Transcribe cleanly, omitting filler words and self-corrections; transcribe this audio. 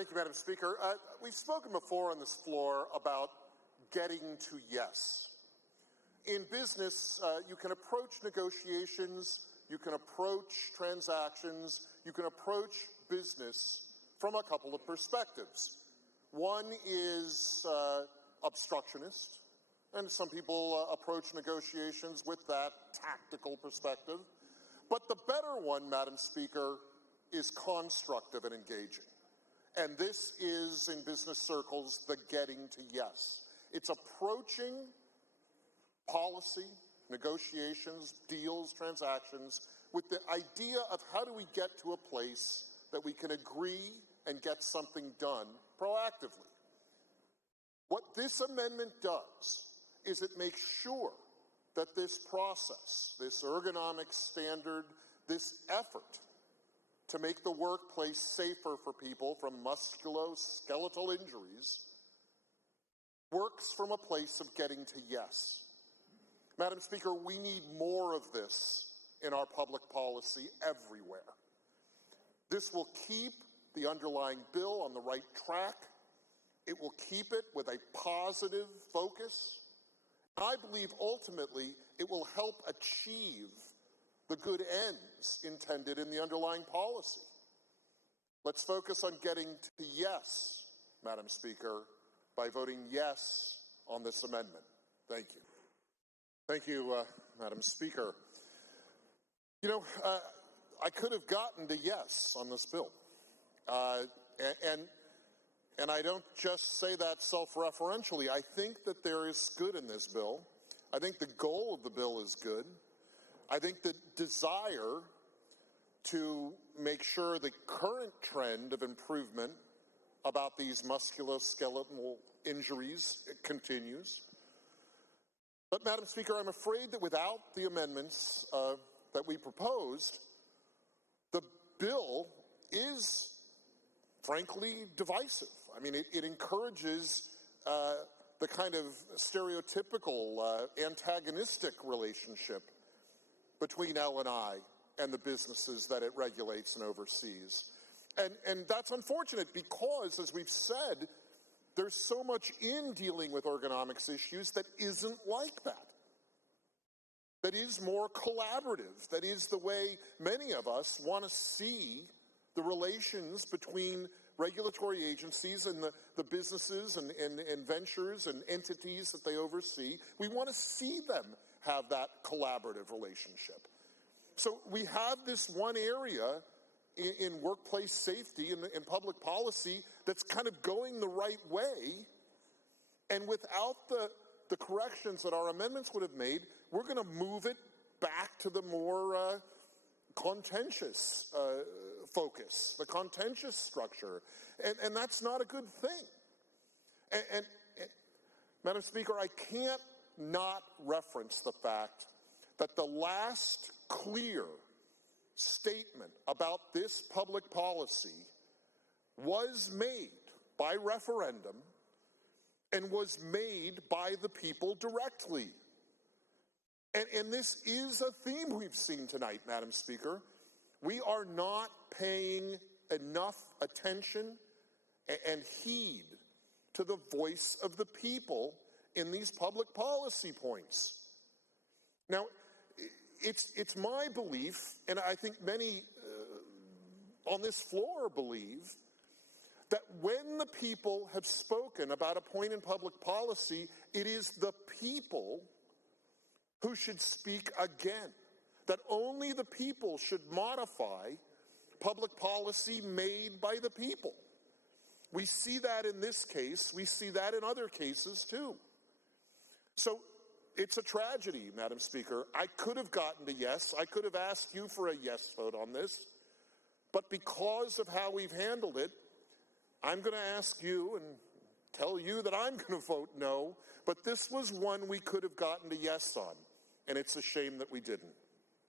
Thank you, Madam Speaker. We've spoken before on this floor about getting to yes. In business, you can approach negotiations, you can approach transactions, you can approach business from a couple of perspectives. One is obstructionist, and some people approach negotiations with that tactical perspective. But the better one, Madam Speaker, is constructive and engaging. And this is, in business circles, the getting to yes. It's approaching policy, negotiations, deals, transactions, with the idea of how do we get to a place that we can agree and get something done proactively. What this amendment does is it makes sure that this process, this ergonomic standard, this effort to make the workplace safer for people from musculoskeletal injuries works from a place of getting to yes. Madam Speaker, we need more of this in our public policy everywhere. This will keep the underlying bill on the right track. It will keep it with a positive focus. I believe ultimately it will help achieve the good ends intended in the underlying policy. Let's focus on getting to yes, Madam Speaker, by voting yes on this amendment. Thank you. Thank you, Madam Speaker. You know, I could have gotten to yes on this bill. And I don't just say that self-referentially. I think that there is good in this bill. I think the goal of the bill is good. I think the desire to make sure the current trend of improvement about these musculoskeletal injuries continues. But, Madam Speaker, I'm afraid that without the amendments that we proposed, the bill is, frankly, divisive. I mean, it encourages the kind of stereotypical antagonistic relationship between L&I and the businesses that it regulates and oversees. And that's unfortunate because, as we've said, there's so much in dealing with ergonomics issues that isn't like that. That is more collaborative. That is the way many of us want to see the relations between regulatory agencies and the businesses and ventures and entities that they oversee. We want to see them have that collaborative relationship. So we have this one area in workplace safety and in public policy that's kind of going the right way, and without the corrections that our amendments would have made, we're going to move it back to the more contentious focus, the contentious structure, and that's not a good thing. And Madam Speaker, I can't not reference the fact that the last clear statement about this public policy was made by referendum and was made by the people directly. And this is a theme we've seen tonight, Madam Speaker. We are not paying enough attention and heed to the voice of the people in these public policy points. Now, it's my belief, and I think many on this floor believe, that when the people have spoken about a point in public policy, it is the people who should speak again. That only the people should modify public policy made by the people. We see that in this case. We see that in other cases too. So it's a tragedy, Madam Speaker. I could have gotten to yes. I could have asked you for a yes vote on this. But because of how we've handled it, I'm going to ask you and tell you that I'm going to vote no. But this was one we could have gotten to yes on. And it's a shame that we didn't.